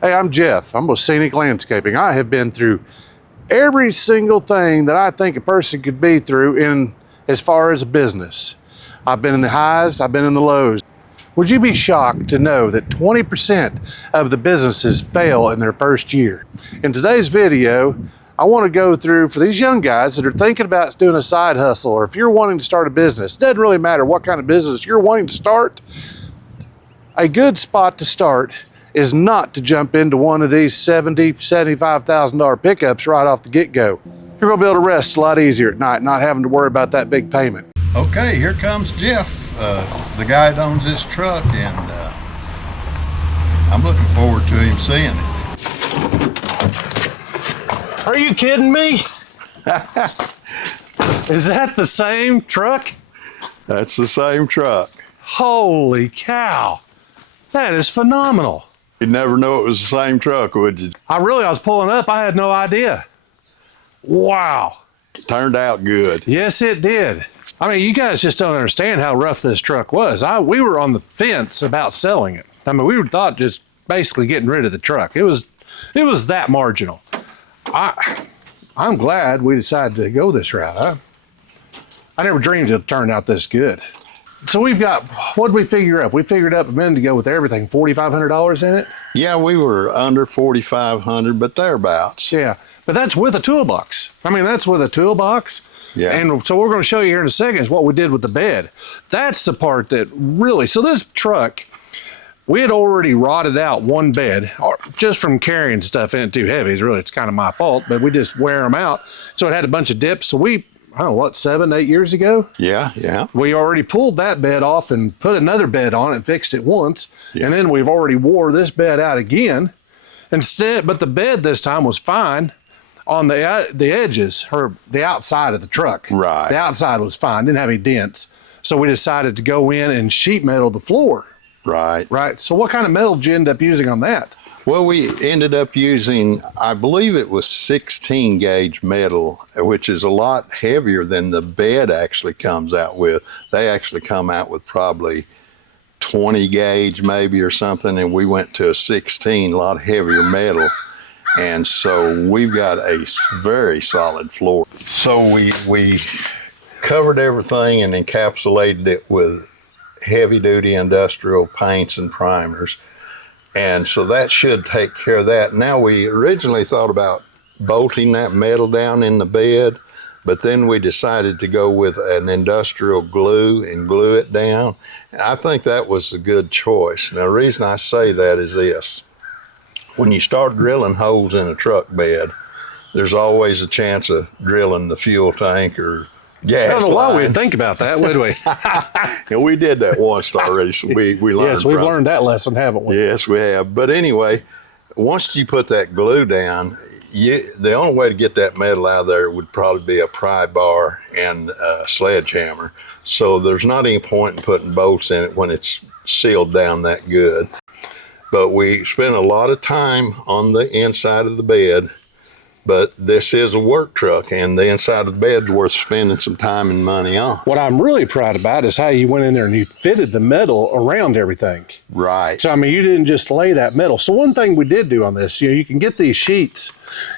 Hey, I'm Jeff. I'm with Scenic Landscaping. I have been through every single thing that I think a person could be through in as far as a business. I've been in the highs, I've been in the lows. Would you be shocked to know that 20% of the businesses fail in their first year? In today's video, I want to go through for these young guys that are thinking about doing a side hustle, or if you're wanting to start a business, it doesn't really matter what kind of business you're wanting to start. A good spot to start is not to jump into one of these $70,000, $75,000 pickups right off the get-go. You're gonna be able to rest a lot easier at night, not having to worry about that big payment. Okay, here comes Jeff, the guy that owns this truck, and I'm looking forward to him seeing it. Are you kidding me? Is that the same truck? That's the same truck. Holy cow. That is phenomenal. You'd never know it was the same truck, would you? I was pulling up, I had no idea. Wow. Turned out good. Yes, it did. I mean, you guys just don't understand how rough this truck was. We were on the fence about selling it. I mean, we thought just basically getting rid of the truck. It was that marginal. I'm glad we decided to go this route. I never dreamed it turned out this good. So we've got, what did we figure up? We figured up a minute ago with everything, $4,500 in it? Yeah, we were under $4,500, but thereabouts. Yeah, but that's with a toolbox. I mean, that's with a toolbox. Yeah. And so we're going to show you here in a second is what we did with the bed. That's the part that really, so this truck, we had already rotted out one bed just from carrying stuff in it too heavy. It's kind of my fault, but we just wear them out. So it had a bunch of dips. So I don't know, what, 7, 8 years ago? Yeah. We already pulled that bed off and put another bed on it and fixed it once. Yeah. And then we've already wore this bed out again. But the bed this time was fine on the edges, or the outside of the truck. Right. The outside was fine, didn't have any dents. So we decided to go in and sheet metal the floor. Right. Right. So what kind of metal did you end up using on that? Well, we ended up using, I believe it was 16 gauge metal, which is a lot heavier than the bed actually comes out with. They actually come out with probably 20 gauge maybe or something, and we went to a 16, a lot heavier metal. And so we've got a very solid floor. So we covered everything and encapsulated it with heavy duty industrial paints and primers. And so that should take care of that. Now, we originally thought about bolting that metal down in the bed, but then we decided to go with an industrial glue and glue it down. And I think that was a good choice. Now, the reason I say that is this. When you start drilling holes in a truck bed, there's always a chance of drilling the fuel tank or gas. I don't know why we'd think about that, would we? Yeah, we did that once already, so we learned. Yes, we've learned that lesson, haven't we? Yes, we have. But anyway, once you put that glue down, the only way to get that metal out of there would probably be a pry bar and a sledgehammer. So there's not any point in putting bolts in it when it's sealed down that good. But we spent a lot of time on the inside of the bed. But this is a work truck, and the inside of the bed's worth spending some time and money on. What I'm really proud about is how you went in there and you fitted the metal around everything. Right. So, I mean, you didn't just lay that metal. So one thing we did do on this, you can get these sheets,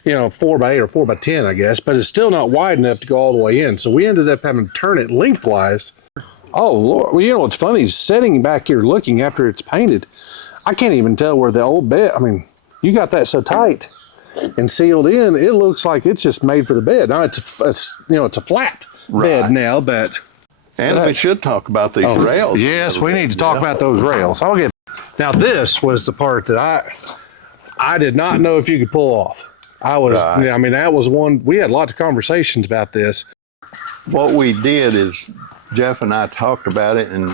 4x8 or 4x10, I guess, but it's still not wide enough to go all the way in. So we ended up having to turn it lengthwise. Oh, Lord. Well, what's funny is sitting back here looking after it's painted, I can't even tell where the old bed, you got that so tight and sealed in, it looks like it's just made for the bed. Now it's a flat bed now, but. And we should talk about these rails. Yes, we need to talk about those rails. Now this was the part that I did not know if you could pull off. That was one, we had lots of conversations about this. What we did is Jeff and I talked about it, and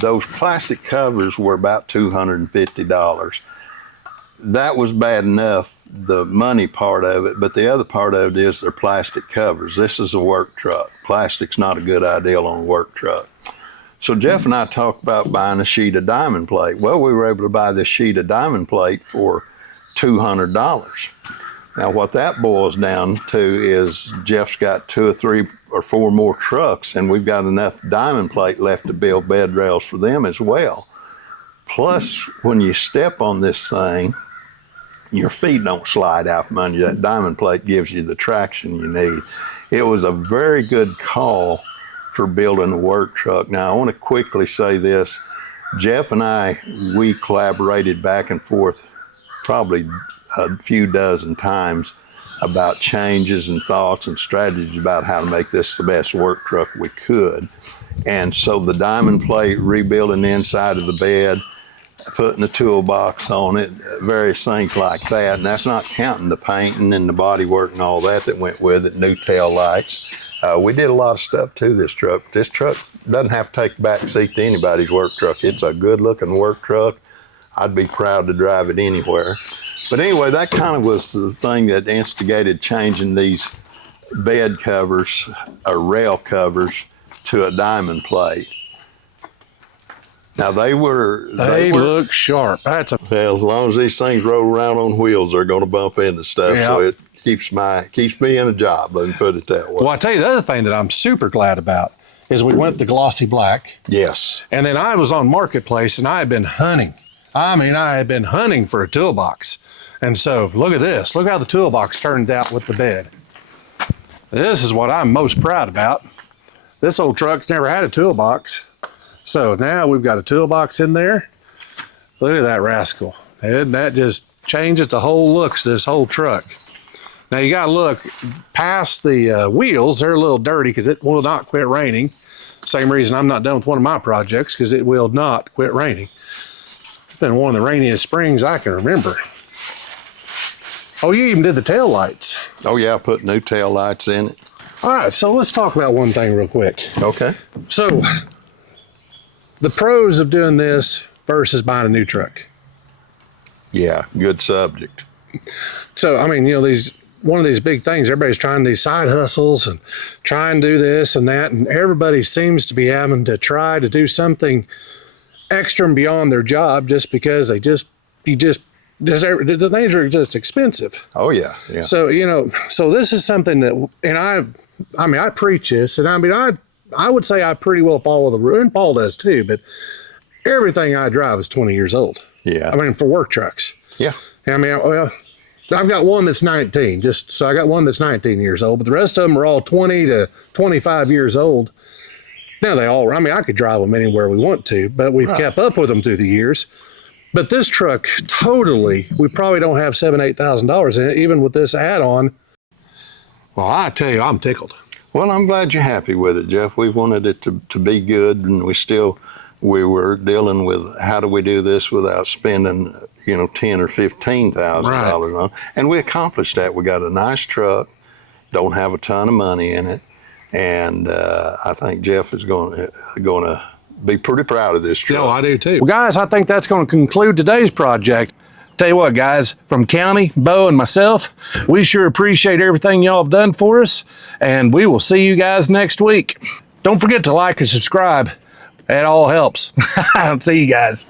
those plastic covers were about $250. That was bad enough, the money part of it, but the other part of it is they're plastic covers. This is a work truck. Plastic's not a good idea on a work truck. So Jeff and I talked about buying a sheet of diamond plate. Well, we were able to buy this sheet of diamond plate for $200. Now, what that boils down to is Jeff's got 2 or 3 or 4 more trucks, and we've got enough diamond plate left to build bed rails for them as well. Plus, when you step on this thing, your feet don't slide out from under you. That diamond plate gives you the traction you need. It was a very good call for building a work truck. Now, I want to quickly say this. Jeff and I, we collaborated back and forth probably a few dozen times about changes and thoughts and strategies about how to make this the best work truck we could. And so the diamond plate, rebuilding the inside of the bed, putting the toolbox on it, various things like that. And that's not counting the painting and the body work and all that went with it, new tail lights. We did a lot of stuff to this truck. This truck doesn't have to take a back seat to anybody's work truck. It's a good looking work truck. I'd be proud to drive it anywhere. But anyway, that kind of was the thing that instigated changing these bed covers or rail covers to a diamond plate. Now they look sharp. That's a well, as long as these things roll around on wheels, they're going to bump into stuff. Yeah. So it keeps me in a job. Let me put it that way. Well, I tell you the other thing that I'm super glad about is we went the glossy black. Yes. And then I was on Marketplace and I had been hunting. I had been hunting for a toolbox. And so look at this. Look how the toolbox turned out with the bed. This is what I'm most proud about. This old truck's never had a toolbox. So now we've got a toolbox in there. Look at that rascal. And that just changes the whole looks of this whole truck. Now you gotta look past the wheels. They're a little dirty because it will not quit raining. Same reason I'm not done with one of my projects, because it will not quit raining. It's been one of the rainiest springs I can remember. Oh, you even did the tail lights. Oh yeah, I put new tail lights in it. All right, so let's talk about one thing real quick. Okay. So the pros of doing this versus buying a new truck. Yeah, good subject. So, I mean, you know, one of these big things, everybody's trying these side hustles and try and do this and that, and everybody seems to be having to try to do something extra and beyond their job just because the things are just expensive. Oh yeah, yeah. So, you know, so this is something that, and I preach this, and I would say I pretty well follow the rule, and Paul does too, but everything I drive is 20 years old. Yeah. I mean, for work trucks. Yeah. I mean, well, I've got one that's 19, so I got one that's 19 years old, but the rest of them are all 20 to 25 years old. Now I could drive them anywhere we want to, but we've kept up with them through the years. But this truck, totally, we probably don't have $7,000, $8,000 in it, even with this add-on. Well, I tell you, I'm tickled. Well, I'm glad you're happy with it, Jeff. We wanted it to be good, and we were dealing with how do we do this without spending, $10,000 or $15,000 on it. And we accomplished that. We got a nice truck, don't have a ton of money in it, and I think Jeff is going to be pretty proud of this truck. Yeah, I do too. Well, guys, I think that's going to conclude today's project. Tell you what, guys, from County, Bo, and myself, we sure appreciate everything y'all have done for us, and we will see you guys next week. Don't forget to like and subscribe. It all helps. See you guys.